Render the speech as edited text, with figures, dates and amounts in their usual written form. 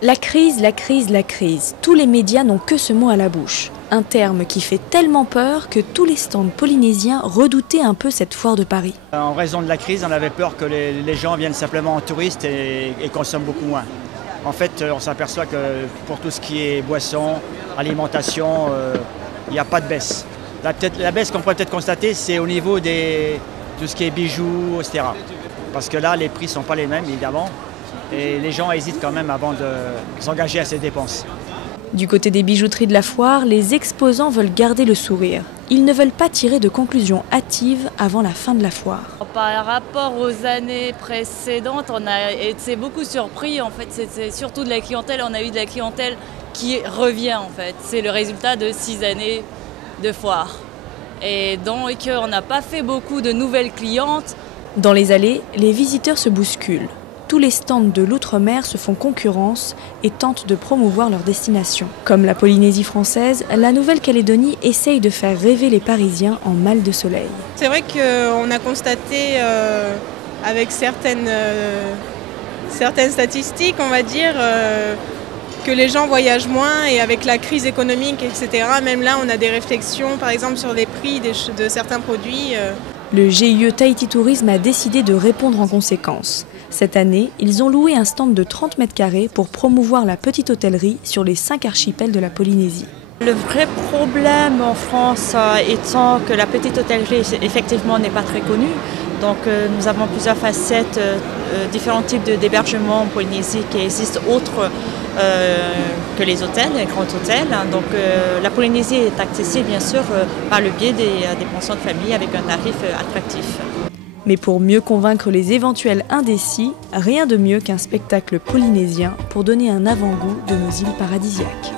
La crise, la crise, la crise. Tous les médias n'ont que ce mot à la bouche. Un terme qui fait tellement peur que tous les stands polynésiens redoutaient un peu cette foire de Paris. En raison de la crise, on avait peur que les gens viennent simplement en touriste et consomment beaucoup moins. En fait, on s'aperçoit que pour tout ce qui est boissons, alimentation, il n'y a pas de baisse. La baisse qu'on pourrait peut-être constater, c'est au niveau de tout ce qui est bijoux, etc. Parce que là, les prix ne sont pas les mêmes, évidemment. Et les gens hésitent quand même avant de s'engager à ces dépenses. Du côté des bijouteries de la foire, les exposants veulent garder le sourire. Ils ne veulent pas tirer de conclusions hâtives avant la fin de la foire. Par rapport aux années précédentes, on a été beaucoup surpris. En fait, c'est surtout de la clientèle. On a eu de la clientèle qui revient. En fait, c'est le résultat de 6 années de foire. Et donc, on n'a pas fait beaucoup de nouvelles clientes. Dans les allées, les visiteurs se bousculent. Tous les stands de l'outre-mer se font concurrence et tentent de promouvoir leur destination. Comme la Polynésie française, la Nouvelle-Calédonie essaye de faire rêver les Parisiens en mal de soleil. C'est vrai qu'on a constaté avec certaines statistiques, on va dire, que les gens voyagent moins et avec la crise économique, etc. Même là, on a des réflexions, par exemple, sur les prix de certains produits. Le GIE Tahiti Tourisme a décidé de répondre en conséquence. Cette année, ils ont loué un stand de 30 mètres carrés pour promouvoir la petite hôtellerie sur les 5 archipels de la Polynésie. Le vrai problème en France étant que la petite hôtellerie effectivement n'est pas très connue. Donc nous avons plusieurs facettes, différents types d'hébergements en Polynésie qui existent autres que les hôtels, les grands hôtels. Donc la Polynésie est accessible bien sûr par le biais des pensions de famille avec un tarif attractif. Mais pour mieux convaincre les éventuels indécis, rien de mieux qu'un spectacle polynésien pour donner un avant-goût de nos îles paradisiaques.